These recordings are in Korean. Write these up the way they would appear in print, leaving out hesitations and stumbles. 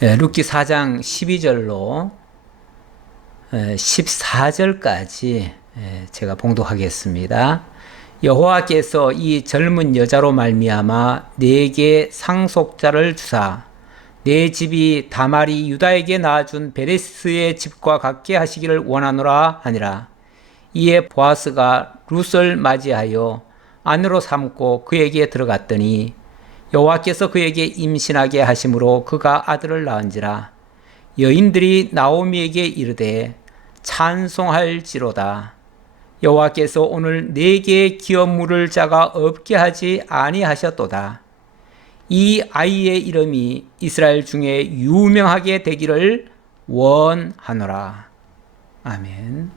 룻기 4장 12절로 14절까지 제가 봉독하겠습니다. 여호와께서 이 젊은 여자로 말미암아 내게 상속자를 주사 내 집이 다말이 유다에게 낳아준 베레스의 집과 같게 하시기를 원하노라 하니라. 이에 보아스가 룻을 맞이하여 아내로 삼고 그에게 들어갔더니 여호와께서 그에게 임신하게 하심으로 그가 아들을 낳은지라. 여인들이 나오미에게 이르되 찬송할지로다. 여호와께서 오늘 내게 기업 물을 자가 없게 하지 아니하셨도다. 이 아이의 이름이 이스라엘 중에 유명하게 되기를 원하노라. 아멘.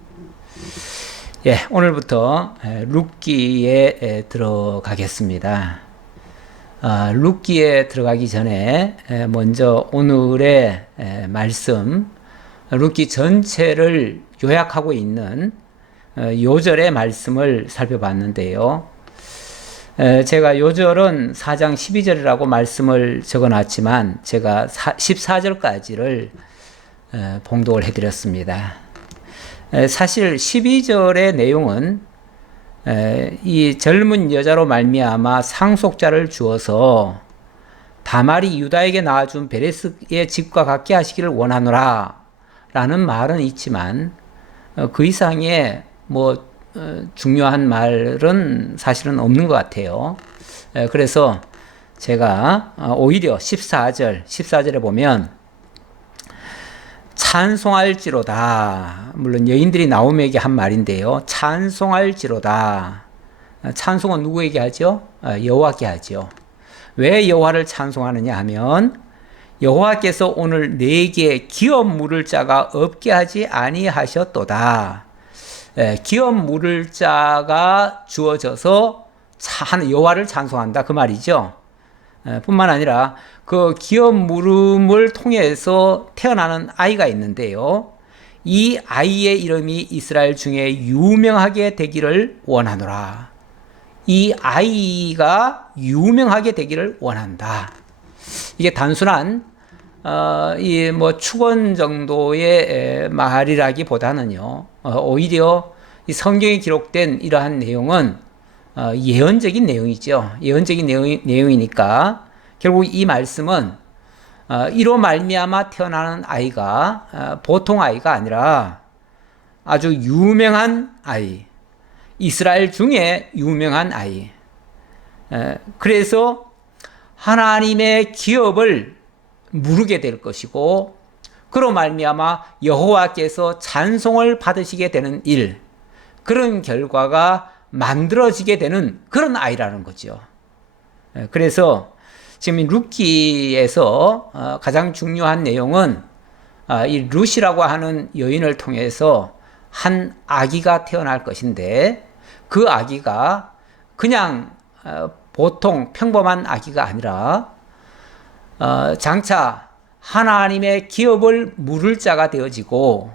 오늘부터 룻기에 들어가겠습니다. 룻기에 들어가기 전에 먼저 오늘의 말씀, 룻기 전체를 요약하고 있는 요절의 말씀을 살펴봤는데요. 제가 요절은 4장 12절이라고 말씀을 적어놨지만 제가 14절까지를 봉독을 해드렸습니다. 사실 12절의 내용은 이 젊은 여자로 말미암아 상속자를 주어서 다말이 유다에게 낳아준 베레스의 집과 같게 하시기를 원하노라 라는 말은 있지만 그 이상의 중요한 말은 사실은 없는 것 같아요. 그래서 제가 오히려 14절에 보면 찬송할지로다. 물론 여인들이 나오미에게 한 말인데요. 찬송할지로다. 찬송은 누구에게 하죠? 여호와께 하죠. 왜 여호와를 찬송하느냐 하면 여호와께서 오늘 내게 기업 물을 자가 없게 하지 아니하셨도다. 기업 물을 자가 주어져서 여호와를 찬송한다 그 말이죠. 뿐만 아니라 그 기업 물음을 통해서 태어나는 아이가 있는데요. 이 아이의 이름이 이스라엘 중에 유명하게 되기를 원하노라. 이 아이가 유명하게 되기를 원한다. 이게 단순한 축원 정도의 말이라기보다는요. 오히려 이 성경에 기록된 이러한 내용은 예언적인 내용이죠. 예언적인 내용이니까 결국 이 말씀은 이로 말미암아 태어나는 아이가 보통 아이가 아니라 아주 유명한 아이, 이스라엘 중에 유명한 아이. 그래서 하나님의 기업을 무르게 될 것이고 그로 말미암아 여호와께서 찬송을 받으시게 되는 일, 그런 결과가 만들어지게 되는 그런 아이라는 거죠. 그래서 지금 룻기에서 가장 중요한 내용은 이 룻이라고 하는 여인을 통해서 한 아기가 태어날 것인데 그 아기가 그냥 보통 평범한 아기가 아니라 장차 하나님의 기업을 물을 자가 되어지고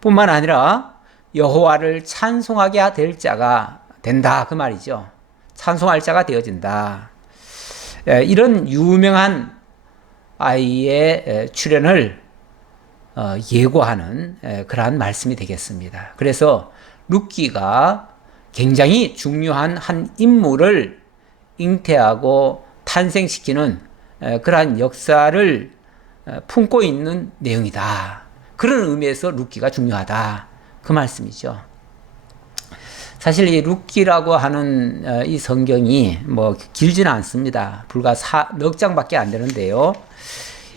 뿐만 아니라 여호와를 찬송하게 될 자가 된다 그 말이죠. 찬송할 자가 되어진다. 이런 유명한 아이의 출현을 예고하는 그러한 말씀이 되겠습니다. 그래서 룻기가 굉장히 중요한 한 인물을 잉태하고 탄생시키는 그러한 역사를 품고 있는 내용이다. 그런 의미에서 룻기가 중요하다. 그 말씀이죠. 사실 이 룻기라고 하는 이 성경이 길지는 않습니다. 불과 넉 장밖에 안 되는데요.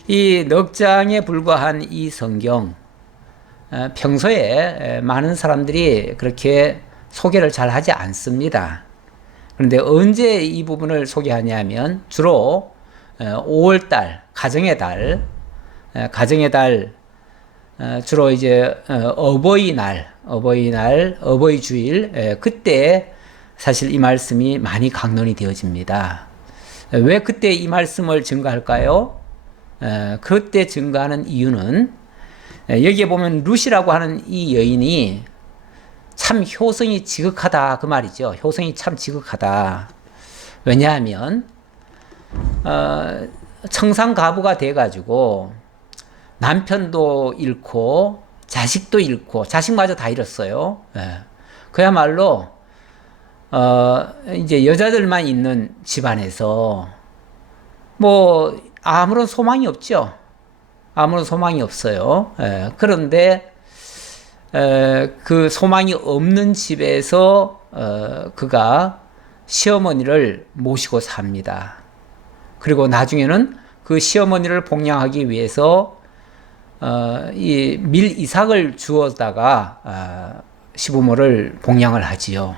이 넉 장에 불과한 이 성경, 평소에 많은 사람들이 그렇게 소개를 잘 하지 않습니다. 그런데 언제 이 부분을 소개하냐면 주로 5월달, 가정의 달, 주로 이제 어버이날, 어버이주일, 그때 사실 이 말씀이 많이 강론이 되어집니다. 왜 그때 이 말씀을 증거할까요? 그때 증거하는 이유는 여기에 보면 룻이라고 하는 이 여인이 참 효성이 지극하다 그 말이죠. 효성이 참 지극하다. 왜냐하면 청산가부가 돼가지고 남편도 잃고 자식도 잃고 자식마저 다 잃었어요. 예. 그야말로 이제 여자들만 있는 집안에서 뭐 아무런 소망이 없죠. 아무런 소망이 없어요. 예. 그런데 그 소망이 없는 집에서 그가 시어머니를 모시고 삽니다. 그리고 나중에는 그 시어머니를 복양하기 위해서 이 밀 이삭을 주었다가 시부모를 복양을 하지요.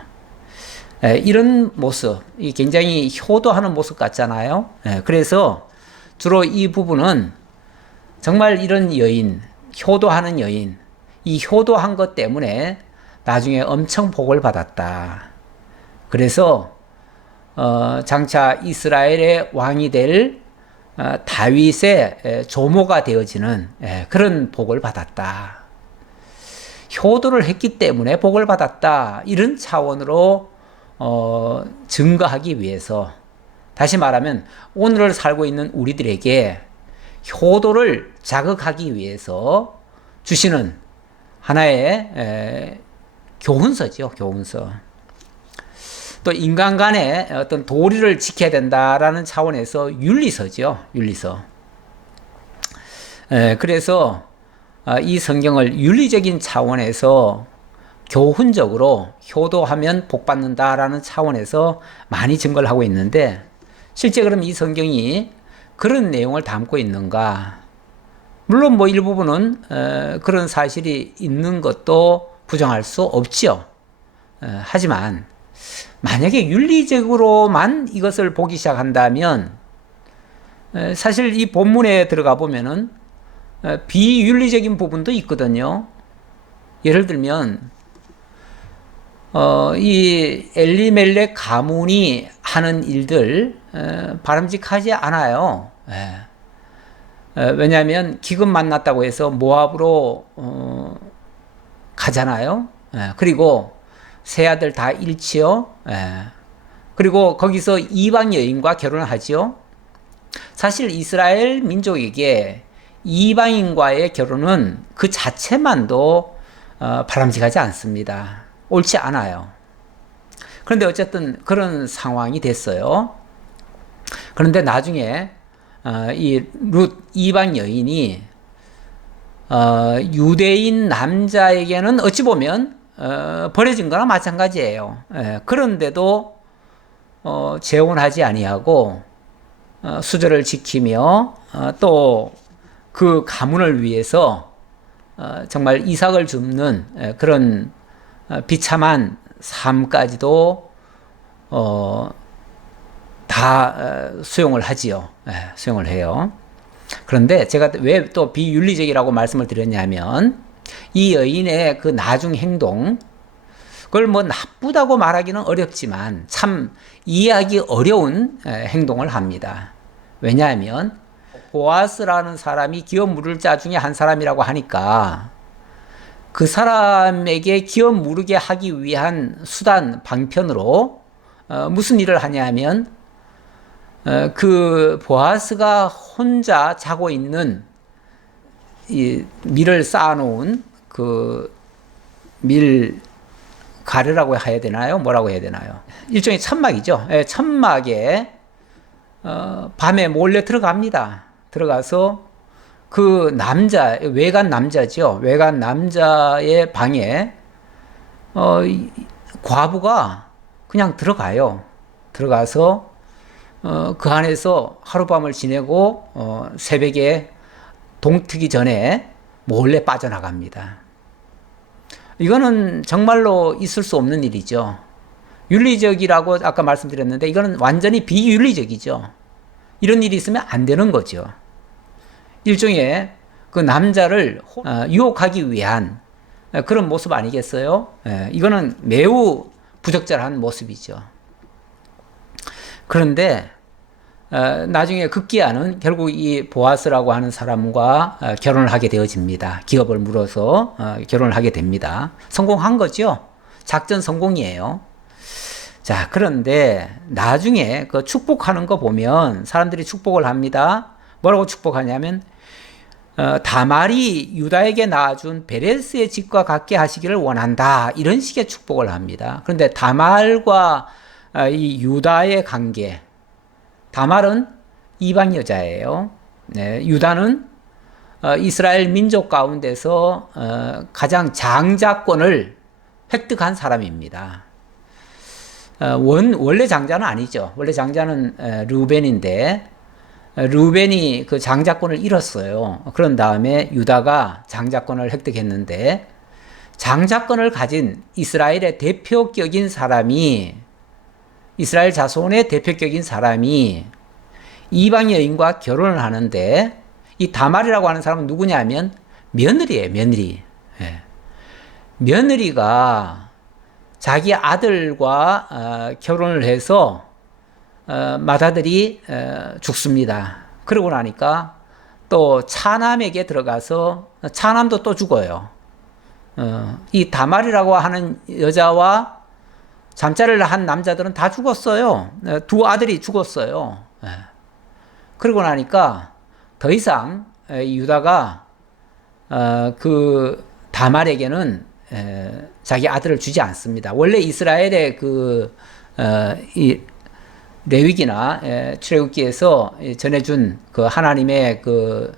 이런 모습, 이 굉장히 효도하는 모습 같잖아요. 그래서 주로 이 부분은 정말 이런 여인, 효도하는 여인, 이 효도한 것 때문에 나중에 엄청 복을 받았다. 그래서 장차 이스라엘의 왕이 될 다윗의 조모가 되어지는 그런 복을 받았다. 효도를 했기 때문에 복을 받았다. 이런 차원으로 증거하기 위해서, 다시 말하면 오늘을 살고 있는 우리들에게 효도를 자극하기 위해서 주시는 하나의 교훈서죠. 교훈서. 또 인간 간의 어떤 도리를 지켜야 된다라는 차원에서 윤리서죠. 윤리서. 그래서 이 성경을 윤리적인 차원에서 교훈적으로 효도하면 복받는다라는 차원에서 많이 증거를 하고 있는데, 실제 그럼 이 성경이 그런 내용을 담고 있는가? 물론 뭐 일부분은 그런 사실이 있는 것도 부정할 수 없지요. 하지만 만약에 윤리적으로만 이것을 보기 시작한다면 사실 이 본문에 들어가 보면은 비윤리적인 부분도 있거든요. 예를 들면 이 엘리멜렉 가문이 하는 일들 바람직하지 않아요. 왜냐하면 기근 만났다고 해서 모압으로 가잖아요. 그리고 세 아들 다 잃지요. 그리고 거기서 이방 여인과 결혼을 하지요. 사실 이스라엘 민족에게 이방인과의 결혼은 그 자체만도 바람직하지 않습니다. 옳지 않아요. 그런데 어쨌든 그런 상황이 됐어요. 그런데 나중에 이 룻 이방 여인이 유대인 남자에게는 어찌 보면 버려진 거나 마찬가지예요. 그런데도 재혼하지 아니하고 수절을 지키며 또 그 가문을 위해서 정말 이삭을 줍는 그런 비참한 삶까지도 다 수용을 하지요. 수용을 해요. 그런데 제가 왜 또 비윤리적이라고 말씀을 드렸냐면, 이 여인의 그 나중 행동, 그걸 뭐 나쁘다고 말하기는 어렵지만 참 이해하기 어려운 행동을 합니다. 왜냐하면 보아스라는 사람이 기업 물을 자 중에 한 사람이라고 하니까 그 사람에게 기업 무르게 하기 위한 수단 방편으로 무슨 일을 하냐면 그 보아스가 혼자 자고 있는 이 밀을 쌓아놓은 그 밀 가르라고 해야 되나요? 뭐라고 해야 되나요? 일종의 천막이죠. 천막에 밤에 몰래 들어갑니다. 들어가서 그 남자, 외간 남자죠. 외간 남자의 방에 과부가 그냥 들어가요. 들어가서 그 안에서 하룻밤을 지내고 새벽에 동트기 전에 몰래 빠져나갑니다. 이거는 정말로 있을 수 없는 일이죠. 윤리적이라고 아까 말씀드렸는데 이거는 완전히 비윤리적이죠. 이런 일이 있으면 안 되는 거죠. 일종의 그 남자를 유혹하기 위한 그런 모습 아니겠어요? 이거는 매우 부적절한 모습이죠. 그런데 나중에 급기야는 결국 이 보아스라고 하는 사람과 결혼을 하게 되어집니다. 기업을 물어서 결혼을 하게 됩니다. 성공한 거죠. 작전 성공이에요. 자, 그런데 나중에 그 축복하는 거 보면 사람들이 축복을 합니다. 뭐라고 축복하냐면 다말이 유다에게 낳아준 베레스의 집과 같게 하시기를 원한다. 이런 식의 축복을 합니다. 그런데 다말과 이 유다의 관계, 다말은 이방 여자예요. 네, 유다는 이스라엘 민족 가운데서 가장 장자권을 획득한 사람입니다. 원래 장자는 아니죠. 원래 장자는 르우벤인데 르우벤이 그 장자권을 잃었어요. 그런 다음에 유다가 장자권을 획득했는데 장자권을 가진 이스라엘의 대표격인 사람이 이스라엘 자손의 대표격인 사람이 이방 여인과 결혼을 하는데 이 다말이라고 하는 사람은 누구냐면 며느리예요. 며느리. 예. 며느리가 자기 아들과 결혼을 해서 맏아들이 죽습니다. 그러고 나니까 또 차남에게 들어가서 차남도 또 죽어요. 이 다말이라고 하는 여자와 잠자리를 한 남자들은 다 죽었어요. 두 아들이 죽었어요. 그러고 나니까 더 이상 유다가 그 다말에게는 자기 아들을 주지 않습니다. 원래 이스라엘의 이 레위기나 출애굽기에서 전해준 그 하나님의 그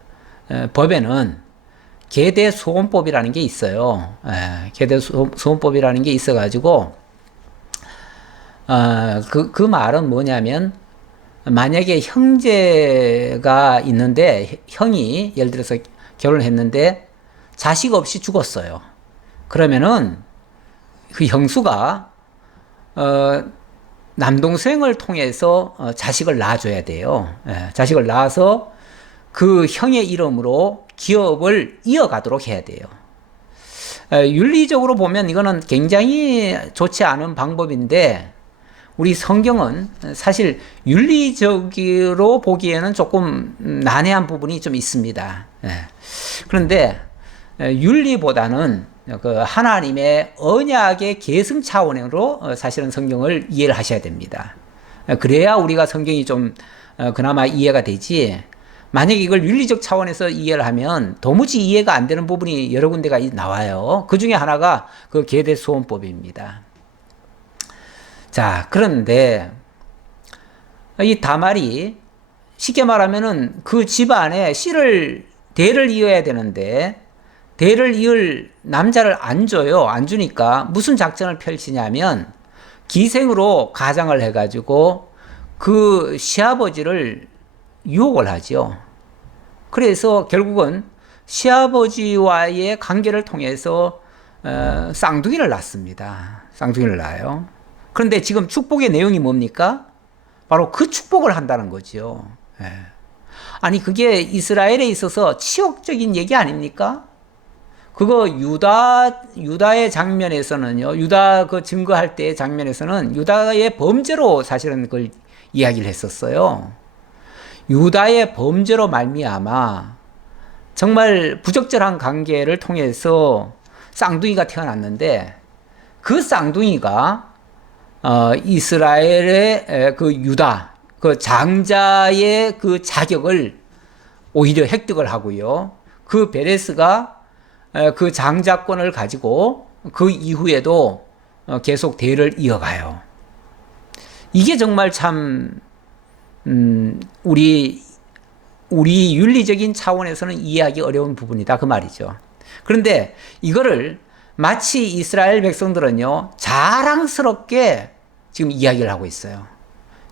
법에는 계대 소원법이라는 게 있어요. 계대 소원법이라는 게 있어가지고 그 말은 뭐냐면 만약에 형제가 있는데 형이 예를 들어서 결혼했는데 자식 없이 죽었어요. 그러면은 그 형수가 남동생을 통해서 자식을 낳아줘야 돼요. 자식을 낳아서 그 형의 이름으로 기업을 이어가도록 해야 돼요. 윤리적으로 보면 이거는 굉장히 좋지 않은 방법인데 우리 성경은 사실 윤리적으로 보기에는 조금 난해한 부분이 좀 있습니다. 그런데 윤리보다는 그 하나님의 언약의 계승 차원으로 사실은 성경을 이해를 하셔야 됩니다. 그래야 우리가 성경이 좀 그나마 이해가 되지. 만약에 이걸 윤리적 차원에서 이해를 하면 도무지 이해가 안 되는 부분이 여러 군데가 나와요. 그 중에 하나가 그 계대소원법입니다. 자, 그런데 이 다말이 쉽게 말하면은 그 집안에 대를 이어야 되는데 대를 이을 남자를 안 줘요. 안 주니까 무슨 작전을 펼치냐면 기생으로 가장을 해가지고 그 시아버지를 유혹을 하죠. 그래서 결국은 시아버지와의 관계를 통해서 쌍둥이를 낳습니다. 쌍둥이를 낳아요. 그런데 지금 축복의 내용이 뭡니까? 바로 그 축복을 한다는 거죠. 아니 그게 이스라엘에 있어서 치욕적인 얘기 아닙니까? 그거 유다의 장면에서는요, 유다 그 증거할 때의 장면에서는 유다의 범죄로 사실은 그걸 이야기를 했었어요. 유다의 범죄로 말미암아 정말 부적절한 관계를 통해서 쌍둥이가 태어났는데 그 쌍둥이가 이스라엘의 그 유다, 그 장자의 그 자격을 오히려 획득을 하고요. 그 베레스가 그 장자권을 가지고 그 이후에도 계속 대를 이어가요. 이게 정말 참 우리 윤리적인 차원에서는 이해하기 어려운 부분이다 그 말이죠. 그런데 이거를 마치 이스라엘 백성들은요 자랑스럽게 지금 이야기를 하고 있어요.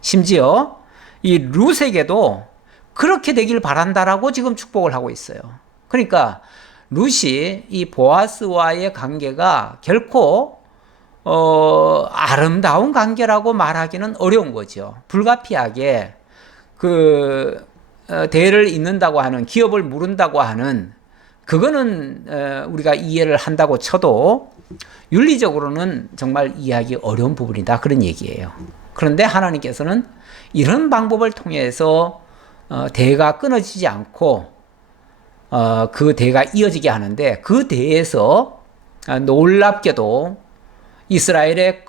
심지어 이 룻에게도 그렇게 되길 바란다라고 지금 축복을 하고 있어요. 그러니까 룻이 이 보아스와의 관계가 결코 아름다운 관계라고 말하기는 어려운 거죠. 불가피하게 그 대를 잇는다고 하는, 기업을 물은다고 하는, 그거는 우리가 이해를 한다고 쳐도 윤리적으로는 정말 이해하기 어려운 부분이다 그런 얘기예요. 그런데 하나님께서는 이런 방법을 통해서 대가 끊어지지 않고 그 대가 이어지게 하는데, 그 대에서 놀랍게도 이스라엘을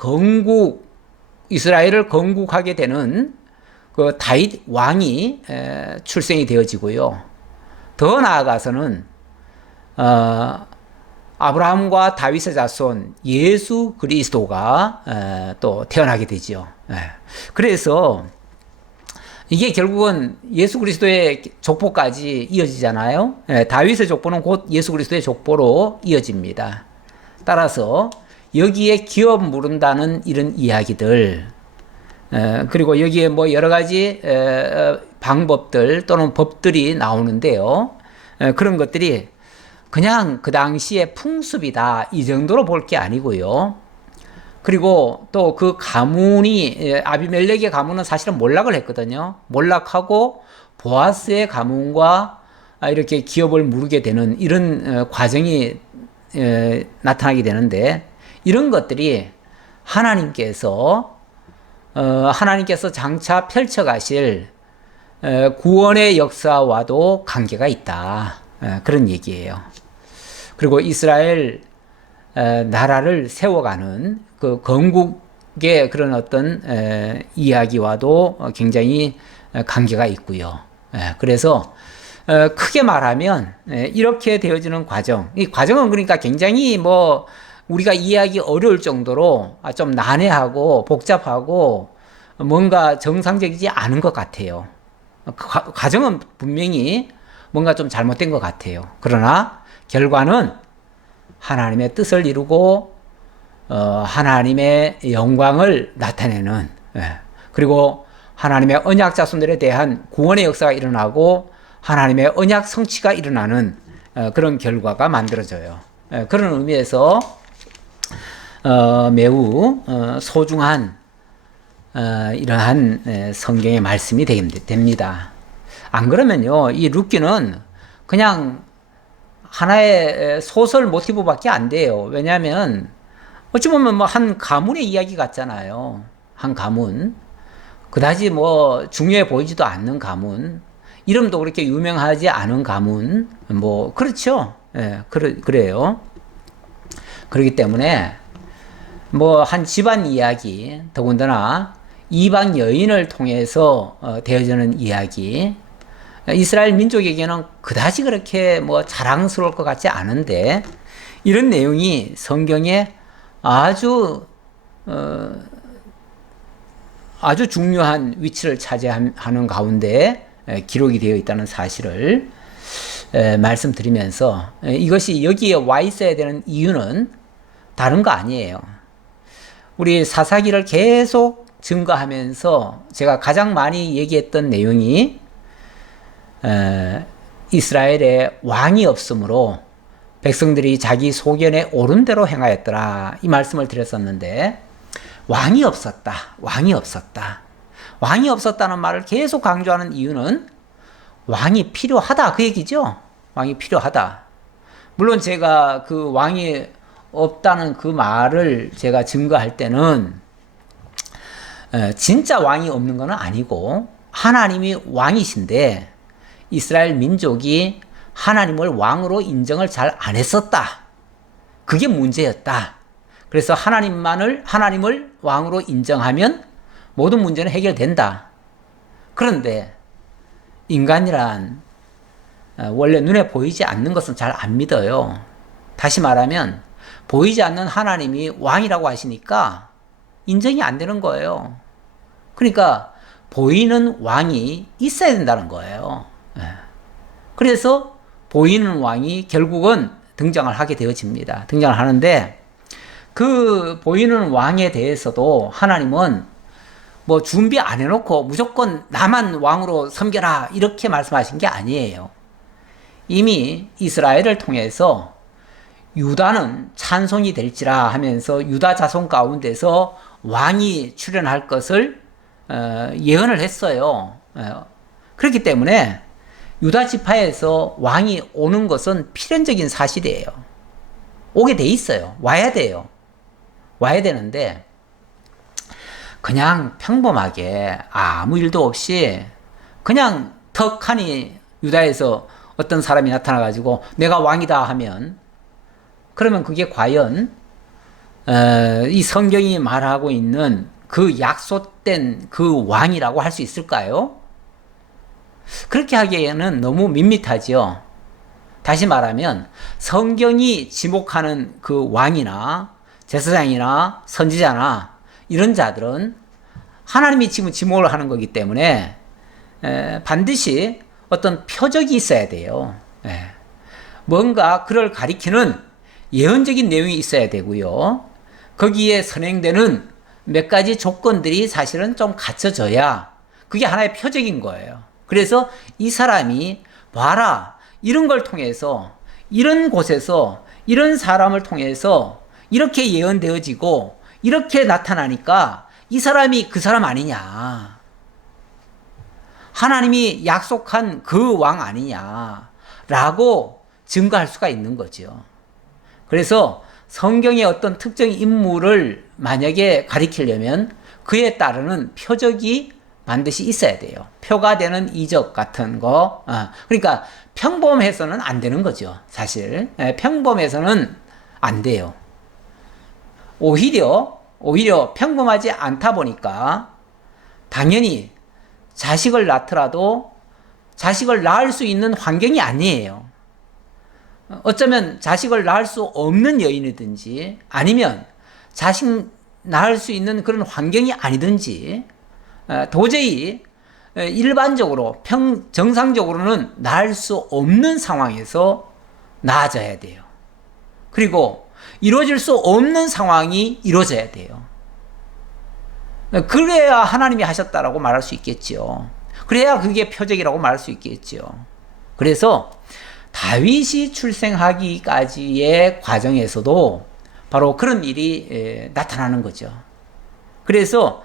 건국하게 되는 그 다윗 왕이 출생이 되어지고요. 더 나아가서는 아브라함과 다윗의 자손 예수 그리스도가 또 태어나게 되죠. 그래서 이게 결국은 예수 그리스도의 족보까지 이어지잖아요. 다윗의 족보는 곧 예수 그리스도의 족보로 이어집니다. 따라서 여기에 기업 물은다는 이런 이야기들, 그리고 여기에 뭐 여러 가지 방법들 또는 법들이 나오는데요. 그런 것들이 그냥 그 당시의 풍습이다 이 정도로 볼 게 아니고요. 그리고 또 그 가문이 아비멜렉의 가문은 사실은 몰락을 했거든요. 몰락하고 보아스의 가문과 이렇게 기업을 무르게 되는 이런 과정이 나타나게 되는데, 이런 것들이 하나님께서 장차 펼쳐가실 구원의 역사와도 관계가 있다. 그런 얘기예요. 그리고 이스라엘 나라를 세워가는 그 건국의 그런 어떤 이야기와도 굉장히 관계가 있고요. 그래서 크게 말하면 이렇게 되어지는 과정, 이 과정은 그러니까 굉장히 뭐 우리가 이해하기 어려울 정도로 좀 난해하고 복잡하고 뭔가 정상적이지 않은 것 같아요. 과정은 분명히 뭔가 좀 잘못된 것 같아요. 그러나 결과는 하나님의 뜻을 이루고 하나님의 영광을 나타내는, 그리고 하나님의 언약 자손들에 대한 구원의 역사가 일어나고 하나님의 언약 성취가 일어나는 그런 결과가 만들어져요. 그런 의미에서 매우 소중한 이러한 성경의 말씀이 됩니다. 안 그러면요, 이 룻기는 그냥 하나의 소설 모티브밖에 안 돼요. 왜냐하면 어찌 보면 뭐 한 가문의 이야기 같잖아요. 한 가문, 그다지 뭐 중요해 보이지도 않는 가문, 이름도 그렇게 유명하지 않은 가문, 뭐 그렇죠. 그래요. 그렇기 때문에 뭐 한 집안 이야기, 더군다나 이방 여인을 통해서 되어지는 이야기, 이스라엘 민족에게는 그다지 그렇게 뭐 자랑스러울 것 같지 않은데, 이런 내용이 성경에 아주 중요한 위치를 차지하는 가운데 기록이 되어 있다는 사실을 말씀드리면서, 이것이 여기에 와 있어야 되는 이유는 다른 거 아니에요. 우리 사사기를 계속 증거하면서 제가 가장 많이 얘기했던 내용이 이스라엘에 왕이 없으므로 백성들이 자기 소견에 옳은 대로 행하였더라, 이 말씀을 드렸었는데, 왕이 없었다. 왕이 없었다는 말을 계속 강조하는 이유는 왕이 필요하다, 그 얘기죠. 왕이 필요하다. 물론 제가 그 왕이 없다는 그 말을 제가 증거할 때는 진짜 왕이 없는 건 아니고 하나님이 왕이신데 이스라엘 민족이 하나님을 왕으로 인정을 잘 안 했었다. 그게 문제였다. 그래서 하나님을 왕으로 인정하면 모든 문제는 해결된다. 그런데 인간이란 원래 눈에 보이지 않는 것은 잘 안 믿어요. 다시 말하면 보이지 않는 하나님이 왕이라고 하시니까 인정이 안 되는 거예요. 그러니까 보이는 왕이 있어야 된다는 거예요. 그래서 보이는 왕이 결국은 등장을 하게 되어집니다. 등장을 하는데, 그 보이는 왕에 대해서도 하나님은 뭐 준비 안 해놓고 무조건 나만 왕으로 섬겨라 이렇게 말씀하신 게 아니에요. 이미 이스라엘을 통해서 유다는 찬송이 될지라 하면서 유다 자손 가운데서 왕이 출현할 것을 예언을 했어요. 그렇기 때문에 유다 지파에서 왕이 오는 것은 필연적인 사실이에요. 오게 돼 있어요. 와야 돼요. 와야 되는데 그냥 평범하게 아무 일도 없이 그냥 턱하니 유다에서 어떤 사람이 나타나가지고 내가 왕이다 하면, 그러면 그게 과연 이 성경이 말하고 있는 그 약속된 그 왕이라고 할 수 있을까요? 그렇게 하기에는 너무 밋밋하죠. 다시 말하면 성경이 지목하는 그 왕이나 제사장이나 선지자나 이런 자들은 하나님이 지금 지목을 하는 거기 때문에 반드시 어떤 표적이 있어야 돼요. 뭔가 그를 가리키는 예언적인 내용이 있어야 되고요. 거기에 선행되는 몇 가지 조건들이 사실은 좀 갖춰져야 그게 하나의 표적인 거예요. 그래서 이 사람이 봐라, 이런 걸 통해서, 이런 곳에서, 이런 사람을 통해서 이렇게 예언되어지고 이렇게 나타나니까 이 사람이 그 사람 아니냐, 하나님이 약속한 그 왕 아니냐라고 증거할 수가 있는 거죠. 그래서 성경의 어떤 특정 인물을 만약에 가리키려면 그에 따르는 표적이 반드시 있어야 돼요. 표가 되는 이적 같은 거. 그러니까 평범해서는 안 되는 거죠. 사실 평범해서는 안 돼요. 오히려 평범하지 않다 보니까 당연히 자식을 낳더라도 자식을 낳을 수 있는 환경이 아니에요. 어쩌면 자식을 낳을 수 없는 여인이든지 아니면 자식 낳을 수 있는 그런 환경이 아니든지 도저히 일반적으로 정상적으로는 낳을 수 없는 상황에서 낳아져야 돼요. 그리고 이루어질 수 없는 상황이 이루어져야 돼요. 그래야 하나님이 하셨다라고 말할 수 있겠죠. 그래야 그게 표적이라고 말할 수 있겠죠. 그래서 다윗이 출생하기까지의 과정에서도 바로 그런 일이 나타나는 거죠. 그래서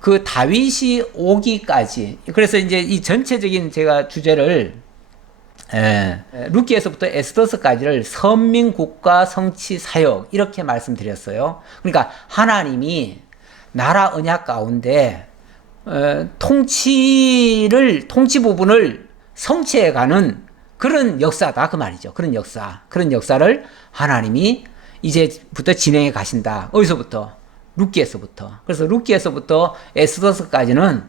그 다윗이 오기까지, 그래서 이제 이 전체적인 제가 주제를 룻기에서부터 에스더서까지를 선민국가 성취 사역 이렇게 말씀드렸어요. 그러니까 하나님이 나라 언약 가운데 통치 부분을 성취해가는 그런 역사다 그 말이죠. 그런 역사를 하나님이 이제부터 진행해 가신다. 어디서부터? 룻기에서부터. 그래서 룻기에서부터 에스더서까지는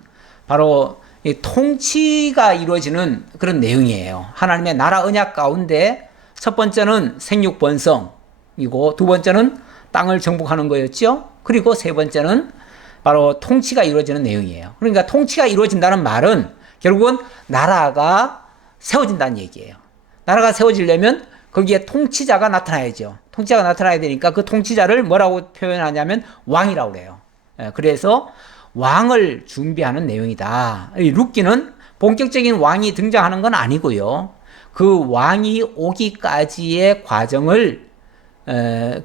바로 이 통치가 이루어지는 그런 내용이에요. 하나님의 나라 언약 가운데 첫 번째는 생육 번성이고 두 번째는 땅을 정복하는 거였죠. 그리고 세 번째는 바로 통치가 이루어지는 내용이에요. 그러니까 통치가 이루어진다는 말은 결국은 나라가 세워진다는 얘기예요. 나라가 세워지려면 거기에 통치자가 나타나야죠. 통치자가 나타나야 되니까 그 통치자를 뭐라고 표현하냐면 왕이라고 그래요. 그래서 왕을 준비하는 내용이다. 룻기는 본격적인 왕이 등장하는 건 아니고요. 그 왕이 오기까지의 과정을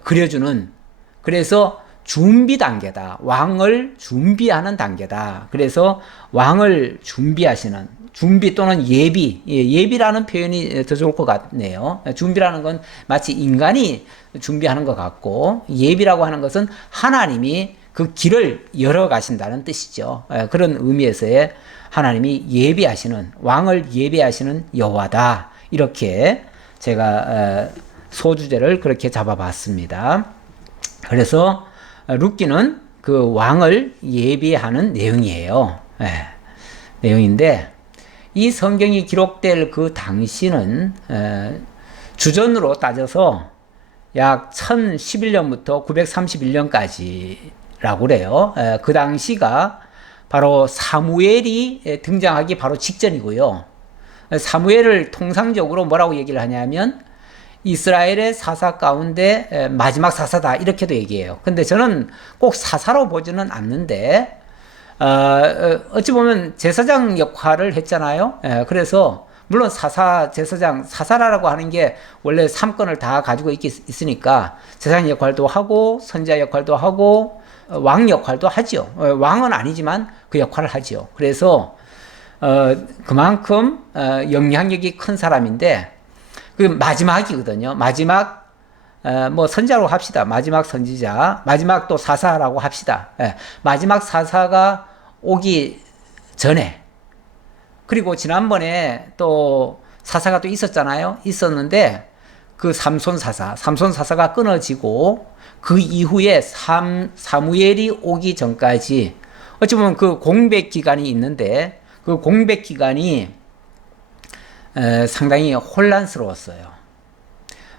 그려주는, 그래서 준비 단계다. 왕을 준비하는 단계다. 그래서 왕을 준비하시는, 준비 또는 예비라는 표현이 더 좋을 것 같네요. 준비라는 건 마치 인간이 준비하는 것 같고, 예비라고 하는 것은 하나님이 그 길을 열어 가신다는 뜻이죠. 그런 의미에서의 하나님이 예비하시는, 왕을 예비하시는 여호와다. 이렇게 제가 소주제를 그렇게 잡아봤습니다. 그래서 룻기는 그 왕을 예비하는 내용이에요. 내용인데 이 성경이 기록될 그 당시는 주전으로 따져서 약 1011년부터 931년까지라고 그래요. 그 당시가 바로 사무엘이 등장하기 바로 직전이고요. 사무엘을 통상적으로 뭐라고 얘기를 하냐면 이스라엘의 사사 가운데 마지막 사사다 이렇게도 얘기해요. 근데 저는 꼭 사사로 보지는 않는데 어찌 보면 제사장 역할을 했잖아요. 그래서 물론 사사라고 하는 게 원래 3권을 다 가지고 있으니까 제사장 역할도 하고 선지자 역할도 하고 왕 역할도 하죠. 왕은 아니지만 그 역할을 하죠. 그래서 그만큼 영향력이 큰 사람인데 그 마지막이거든요. 마지막 뭐 선지자라고 합시다. 마지막 선지자, 마지막 또 사사라고 합시다. 마지막 사사가 오기 전에, 그리고 지난번에 또 사사가 또 있었는데 그 삼손 사사가 끊어지고 그 이후에 사무엘이 오기 전까지 어찌 보면 그 공백 기간이 있는데 그 공백 기간이 상당히 혼란스러웠어요.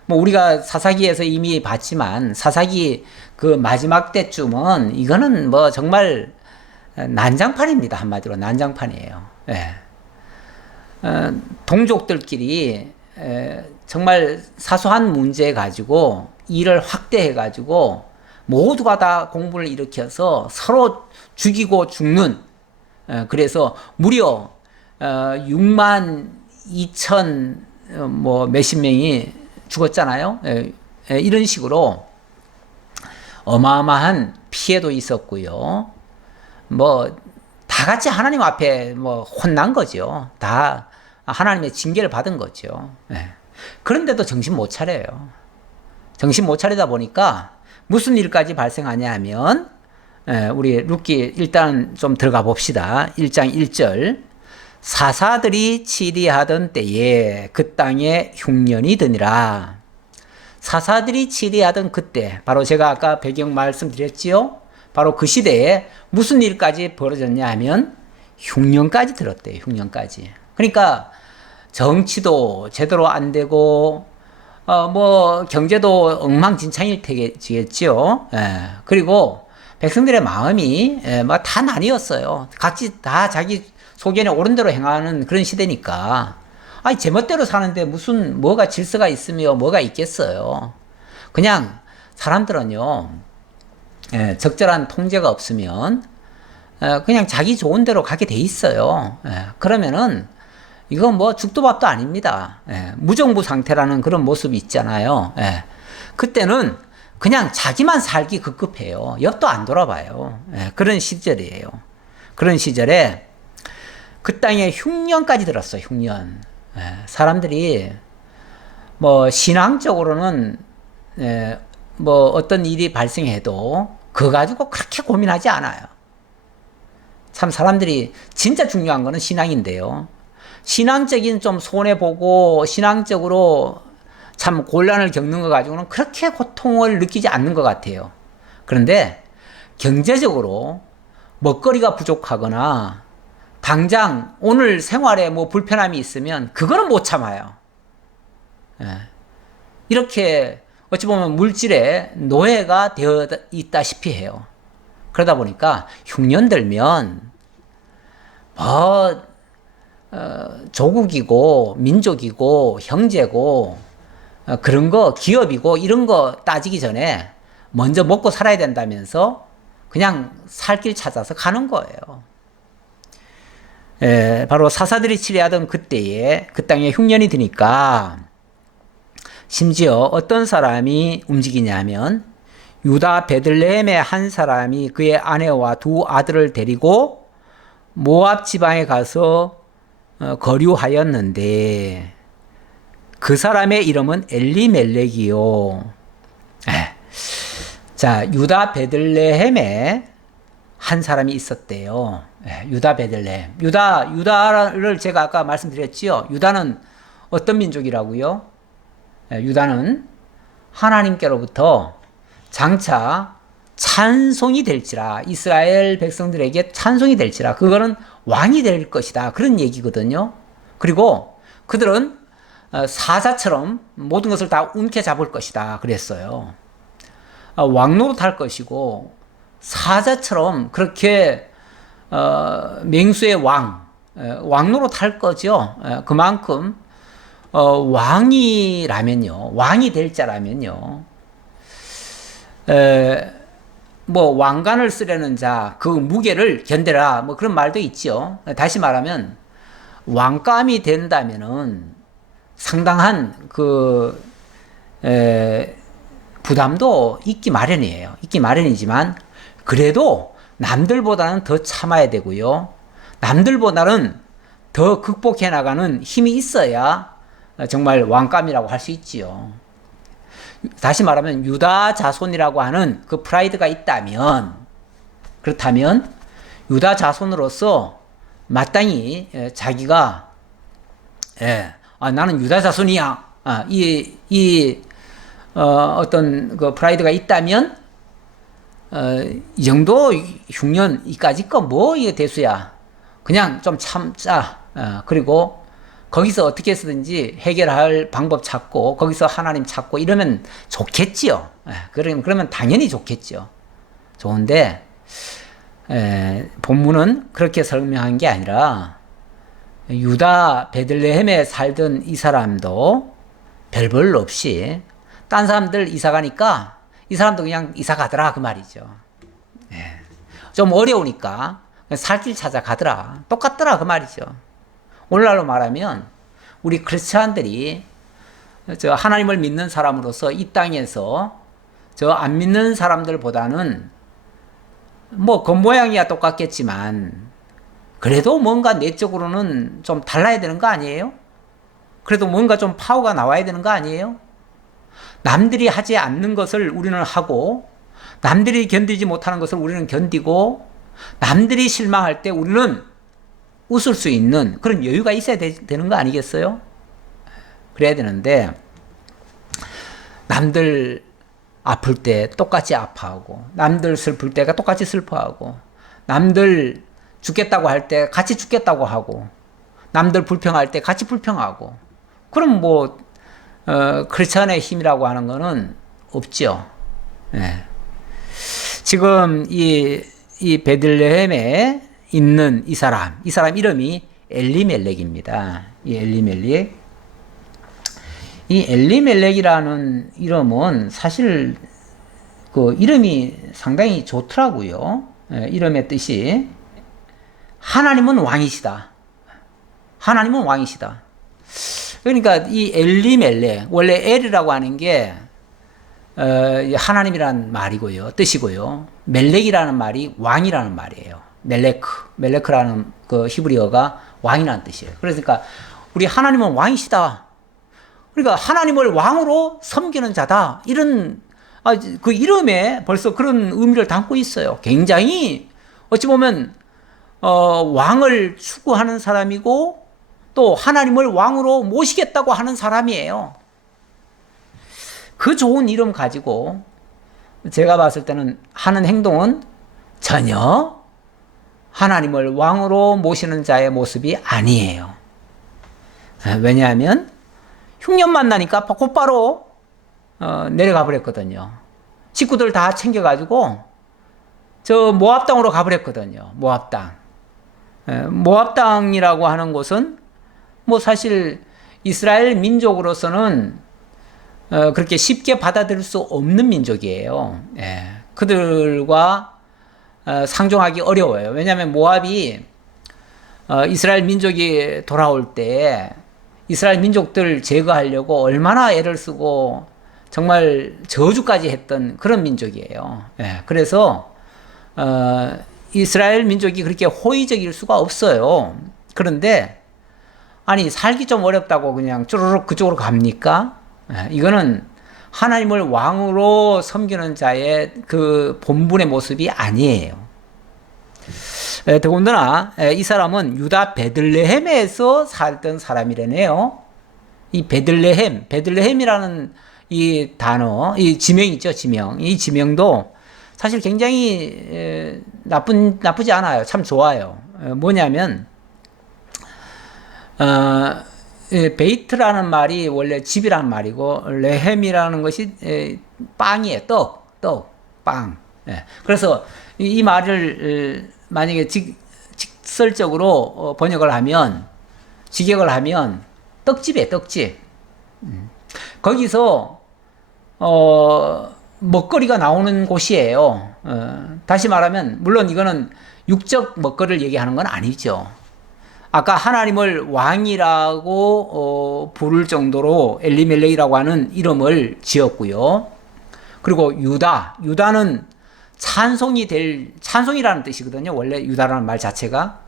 뭐 우리가 사사기에서 이미 봤지만 사사기 그 마지막 때쯤은 이거는 뭐 정말 난장판입니다. 한마디로 난장판이에요. 예. 동족들끼리 정말 사소한 문제 가지고 일을 확대해 가지고 모두가 다 공분을 일으켜서 서로 죽이고 죽는, 그래서 무려 6만 2천 뭐 몇십 명이 죽었잖아요. 이런 식으로 어마어마한 피해도 있었고요. 뭐 다 같이 하나님 앞에 뭐 혼난 거죠. 다 하나님의 징계를 받은 거죠. 그런데도 정신 못 차려요. 정신 못 차리다 보니까 무슨 일까지 발생하냐 하면, 우리 룻기 일단 좀 들어가 봅시다. 1장 1절. 사사들이 치리하던 때에 그 땅에 흉년이 드니라. 사사들이 치리하던 그때, 바로 제가 아까 배경 말씀드렸지요. 바로 그 시대에 무슨 일까지 벌어졌냐 하면 흉년까지 들었대요. 흉년까지. 그러니까 정치도 제대로 안 되고 뭐 경제도 엉망진창일 테겠지요. 그리고 백성들의 마음이 뭐 다 나뉘었어요. 각지 다 자기 속에는 옳은 대로 행하는 그런 시대니까, 아니 제멋대로 사는데 무슨 뭐가 질서가 있으며 뭐가 있겠어요. 그냥 사람들은요, 적절한 통제가 없으면 그냥 자기 좋은 대로 가게 돼 있어요. 그러면은 이건 뭐 죽도 밥도 아닙니다. 무정부 상태라는 그런 모습이 있잖아요. 그때는 그냥 자기만 살기 급급해요. 옆도 안 돌아봐요. 그런 시절이에요. 그런 시절에 그 땅에 흉년까지 들었어요. 흉년. 사람들이 뭐 신앙적으로는 뭐 어떤 일이 발생해도 그거 가지고 그렇게 고민하지 않아요. 참 사람들이 진짜 중요한 거는 신앙인데요. 신앙적인 좀 손해보고 신앙적으로 참 곤란을 겪는 거 가지고는 그렇게 고통을 느끼지 않는 것 같아요. 그런데 경제적으로 먹거리가 부족하거나 당장 오늘 생활에 뭐 불편함이 있으면 그거는 못 참아요. 이렇게 어찌 보면 물질의 노예가 되어 있다시피 해요. 그러다 보니까 흉년 들면 뭐 조국이고 민족이고 형제고 그런 거 기업이고 이런 거 따지기 전에 먼저 먹고 살아야 된다면서 그냥 살 길 찾아서 가는 거예요. 바로 사사들이 치리하던 그때에 그 땅에 흉년이 드니까 심지어 어떤 사람이 움직이냐면 유다 베들레헴의 한 사람이 그의 아내와 두 아들을 데리고 모압 지방에 가서 거류하였는데 그 사람의 이름은 엘리멜렉이요. 자, 유다 베들레헴에 한 사람이 있었대요. 유다 베들레헴. 유다를 제가 아까 말씀드렸지요. 유다는 어떤 민족이라고요? 유다는 하나님께로부터 장차 찬송이 될지라, 이스라엘 백성들에게 찬송이 될지라, 그거는 왕이 될 것이다, 그런 얘기거든요. 그리고 그들은 사자처럼 모든 것을 다 움켜잡을 것이다 그랬어요. 왕노릇 할 것이고 사자처럼 그렇게 맹수의 왕노릇 할 거죠. 그만큼 왕이라면요, 왕이 될 자라면요, 뭐 왕관을 쓰려는 자 그 무게를 견뎌라, 뭐 그런 말도 있죠. 다시 말하면 왕감이 된다면은 상당한 그 부담도 있기 마련이에요. 있기 마련이지만 그래도 남들보다는 더 참아야 되고요. 남들보다는 더 극복해 나가는 힘이 있어야 정말 왕감이라고 할 수 있지요. 다시 말하면 유다 자손이라고 하는 그 프라이드가 있다면, 그렇다면 유다 자손으로서 마땅히 자기가 나는 유다 자손이야, 어떤 그 프라이드가 있다면 이 정도 흉년 이까짓 거 뭐 이게 대수야, 그냥 좀 참자, 그리고 거기서 어떻게 해서든지 해결할 방법 찾고 거기서 하나님 찾고 이러면 좋겠지요. 그러면 당연히 좋겠죠. 좋은데 본문은 그렇게 설명한 게 아니라 유다 베들레헴에 살던 이 사람도 별볼 없이 딴 사람들 이사 가니까 이 사람도 그냥 이사 가더라 그 말이죠. 좀 어려우니까 살 길 찾아가더라. 똑같더라 그 말이죠. 오늘날로 말하면 우리 크리스찬들이 저 하나님을 믿는 사람으로서 이 땅에서 저 안 믿는 사람들보다는 뭐 겉모양이야 똑같겠지만 그래도 뭔가 내적으로는 좀 달라야 되는 거 아니에요? 그래도 뭔가 좀 파워가 나와야 되는 거 아니에요? 남들이 하지 않는 것을 우리는 하고 남들이 견디지 못하는 것을 우리는 견디고 남들이 실망할 때 우리는 웃을 수 있는 그런 여유가 있어야 되는 거 아니겠어요? 그래야 되는데 남들 아플 때 똑같이 아파하고 남들 슬플 때가 똑같이 슬퍼하고 남들 죽겠다고 할 때 같이 죽겠다고 하고 남들 불평할 때 같이 불평하고 그럼 뭐 크리스천의 힘이라고 하는 거는 없죠. 지금 이 베들레헴에 있는 이 사람 이름이 엘리멜렉입니다. 이 엘리멜렉이라는 이름은 사실 그 이름이 상당히 좋더라고요. 이름의 뜻이 하나님은 왕이시다. 하나님은 왕이시다. 그러니까 이 엘리멜렉 원래 엘이라고 하는 게 하나님이라는 말이고요. 뜻이고요. 멜렉이라는 말이 왕이라는 말이에요. 멜레크라는 그 히브리어가 왕이라는 뜻이에요. 그러니까 우리 하나님은 왕이시다. 그러니까 하나님을 왕으로 섬기는 자다. 이런 그 이름에 벌써 그런 의미를 담고 있어요. 굉장히 어찌 보면 왕을 추구하는 사람이고 또 하나님을 왕으로 모시겠다고 하는 사람이에요. 그 좋은 이름 가지고 제가 봤을 때는 하는 행동은 전혀 하나님을 왕으로 모시는 자의 모습이 아니에요. 왜냐하면 흉년 만나니까 곧바로 내려가 버렸거든요. 식구들 다 챙겨가지고 저 모압 땅으로 가버렸거든요. 모압 땅. 모압 땅이라고 하는 곳은 뭐 사실 이스라엘 민족으로서는 그렇게 쉽게 받아들일 수 없는 민족이에요. 그들과 상종하기 어려워요. 왜냐하면 모압이 이스라엘 민족이 돌아올 때 이스라엘 민족들 제거하려고 얼마나 애를 쓰고 정말 저주까지 했던 그런 민족이에요. 그래서 이스라엘 민족이 그렇게 호의적일 수가 없어요. 그런데 아니 살기 좀 어렵다고 그냥 쭈르륵 그쪽으로 갑니까? 이거는 하나님을 왕으로 섬기는 자의 그 본분의 모습이 아니에요. 더군다나 이 사람은 유다 베들레헴에서 살던 사람이라네요. 이 베들레헴이라는 이 단어, 이 지명이죠, 지명. 이 지명도 사실 굉장히 나쁘지 않아요. 참 좋아요. 뭐냐면 베이트라는 말이 원래 집이라는 말이고 레헴이라는 것이 빵이에요. 빵. 그래서 이 말을 만약에 직설적으로 번역을 하면 직역을 하면 떡집이에요. 떡집. 거기서 먹거리가 나오는 곳이에요. 다시 말하면 물론 이거는 육적 먹거리를 얘기하는 건 아니죠. 아까 하나님을 왕이라고 부를 정도로 엘리멜렉이라고 하는 이름을 지었고요. 그리고 유다는 찬송이라는 뜻이거든요. 원래 유다라는 말 자체가.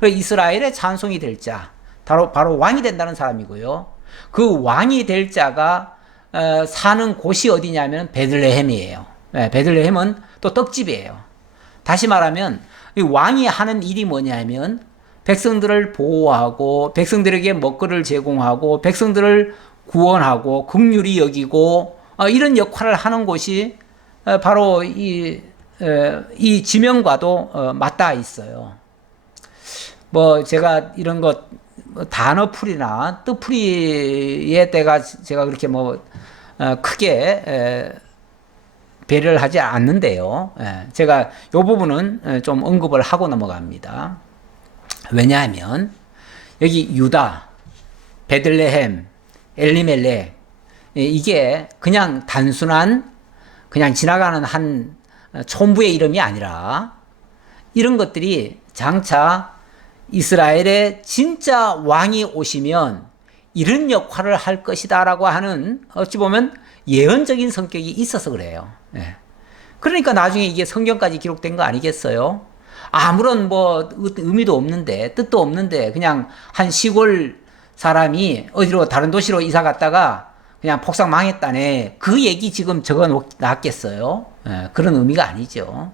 그래서 이스라엘의 찬송이 될 자, 바로 왕이 된다는 사람이고요. 그 왕이 될 자가 사는 곳이 어디냐면 베들레헴이에요. 베들레헴은 또 떡집이에요. 다시 말하면 이 왕이 하는 일이 뭐냐면 백성들을 보호하고 백성들에게 먹거리를 제공하고 백성들을 구원하고 긍휼히 여기고 이런 역할을 하는 곳이 바로 이 지명과도 맞닿아 있어요. 뭐 제가 이런 것 단어풀이나 뜻풀이에 때가 제가 그렇게 크게 배려를 하지 않는데요. 제가 이 부분은 좀 언급을 하고 넘어갑니다. 왜냐하면 여기 유다, 베들레헴, 엘리멜렉, 이게 그냥 단순한 그냥 지나가는 한 촌부의 이름이 아니라 이런 것들이 장차 이스라엘의 진짜 왕이 오시면 이런 역할을 할 것이다라고 하는 어찌 보면 예언적인 성격이 있어서 그래요. 그러니까 나중에 이게 성경까지 기록된 거 아니겠어요? 아무런 의미도 없는데, 뜻도 없는데, 그냥 한 시골 사람이 어디로 다른 도시로 이사 갔다가 그냥 폭삭 망했다네. 그 얘기 지금 적어 놨겠어요? 그런 의미가 아니죠.